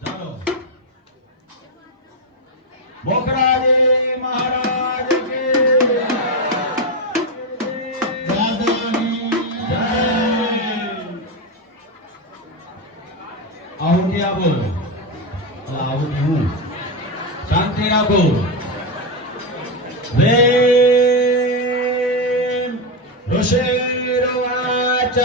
ચાલો મોકરાજી મહારાજ કી આવું ક્યાં બોલ આવું હું શાંતિ રાખો વેમ ઋષિર્વાચ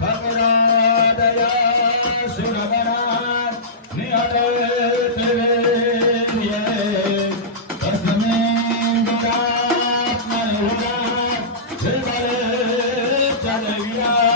ભગરાદયા સુરવરા નિહતે વેમ્યે તસ્મે ગુણાત્મનિર્ગા વિવરે ચરવ્યા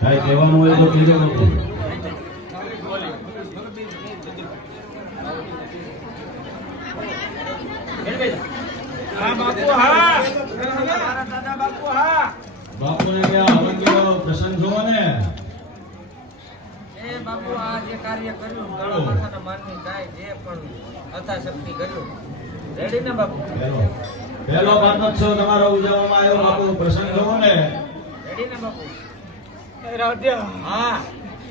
કાઈ કહેવાનું હોય તો કહેજો બાપુ બાપુને ક્યાં હવન કેવો પ્રસંગ જોવો ને એ બાપુ આ જે કાર્ય કર્યું ગળા માથાના માનની કાય જે પણ અથા શક્તિ કર્યું રેડી ને બાપુ પહેલો પાટોત્સવ તમારો ઉજવવામાં આવ્યો બાપુ પ્રસંગ જોવો ને રેડી ને બાપુ રાધ્યા હા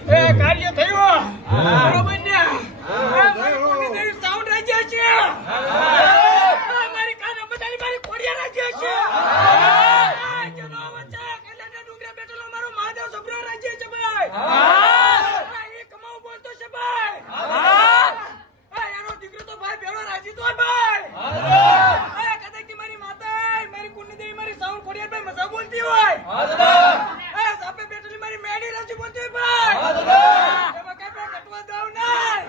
એ કાર્ય થયું હા. બરોબર ને મારી કોની દેવી સાઉન્ડ રાજ્ય છે મારી કાને બધાની મારી કોડિયા રાજ્ય છે જેનો વચ્ચે કલ્યાણના ડુંગરા બેઠેલો મારો મહાદેવ સબ્રો રાજ્ય છે ભાઈ એ કમાવ બોલતો છે ભાઈ એનો દીકરો તો ભાઈ ભેળો રાજી તો ભાઈ કદાચ મારી માતા મારી કુની દેવી મારી સાઉન્ડ કોડિયા ભાઈ મજા બોલતી હોય સાપે બેઠેલી મારી મેડી રાજી બોલતી હોય ભાઈ એમાં કઈ પણ કટવા દઉં નહીં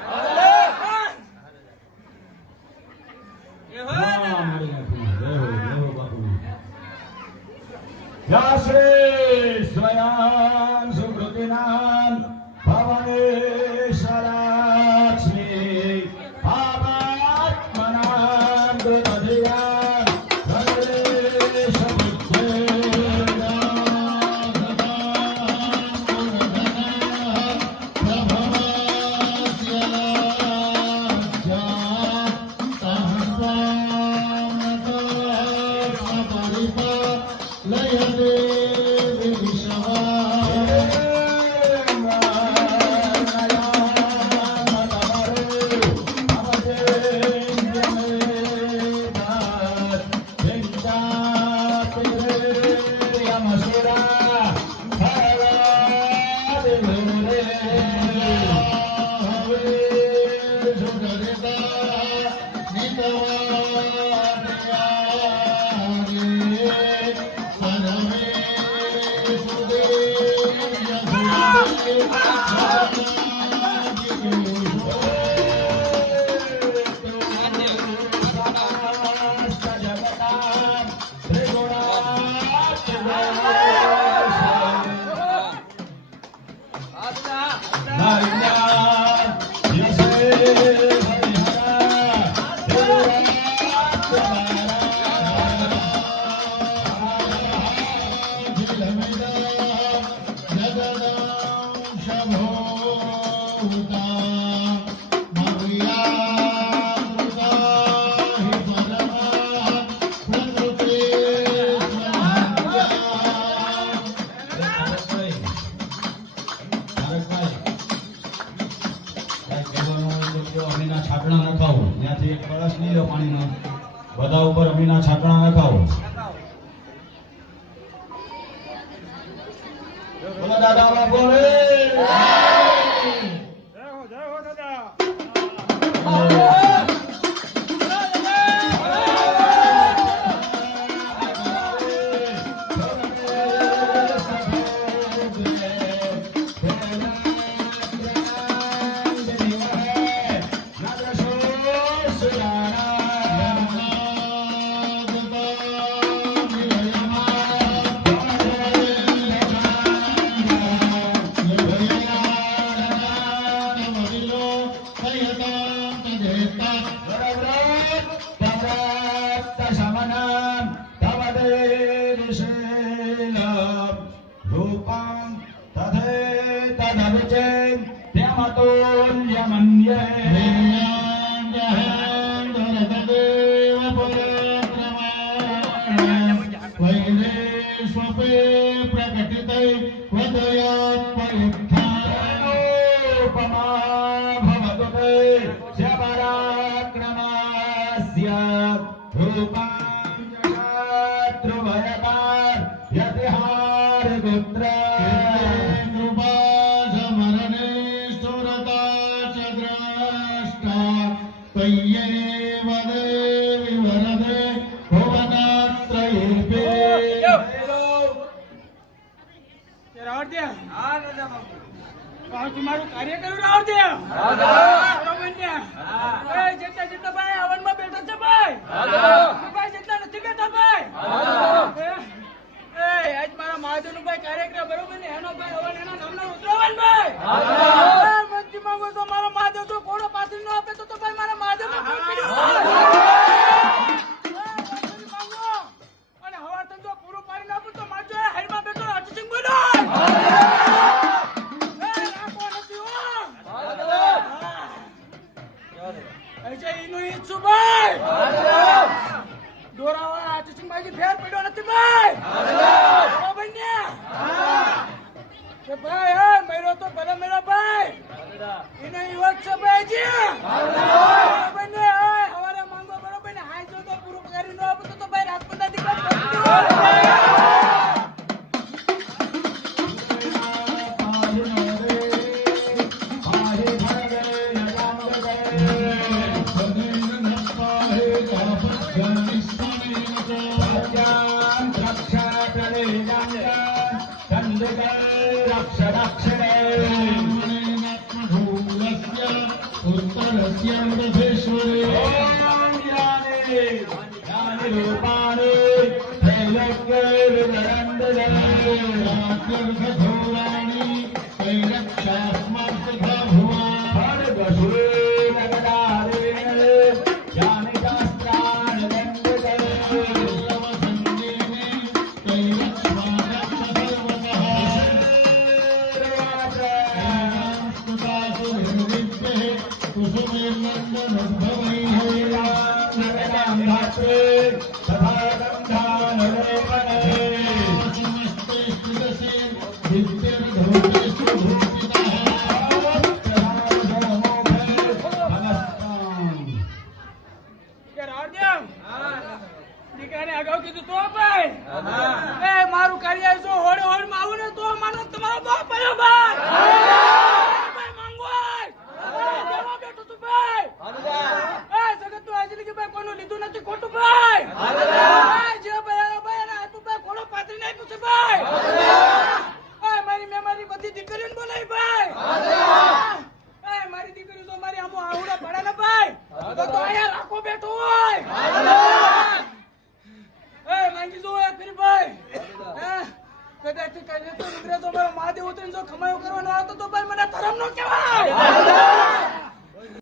યા શ્રી સ્વયં સુકૃતિનામ ભવનેશ્વરાક્ષી ભાવાત્મનામ દૃઢધિયામ ભગવેશ ગરમીના છાંટણા નખાવો. બોલો દાદા બાપુ રે. તમારું કાર્ય કર્યું રાવ દે બરોબર ને? જેટલા જેટલા ભાઈ હવનમાં બેઠા છે ભાઈ ભાઈ જેટલા નથી બેઠા ભાઈ આજ મારા મહાદેવનું ભાઈ કાર્યક્રમ બરોબર ને? એનો ભાઈ હવન એના નામનો ઉતરાવન ભાઈ મંજી માંગો તો મારો મહાદેવ તો ઘોડો પાછી ન આપે તો ભાઈ મારા મહાદેવ નો કોઈ પીડ્યો માંગો અને હવા ધંધો પૂરો પાડી નાખું તો મારજો હાઈમાં બેઠો અર્જુન બોલો દોરાવાળા ચિચિંગભાઈ ફેર પડ્યો નથી ભાઈ બરાબર ને? ભાઈ મેરો તો ભલે મેરો ભાઈ એને યુવક છે ભાઈજી બરાબર ને? હવારે માંગો બરાબર ને? હાઈ જો તો પૂરું કરી ન આપો તો ભાઈ રાજપુતા દીકરા મારું કાર્ય જો હોડ હોડ માં આવું ને તો માનો તમારો બાપ આવ્યો ભાઈ માંગો બેઠો તું ભાઈ જગત નું હાજરી કે ભાઈ કોઈનું લીધું નથી ખોટું ભાઈ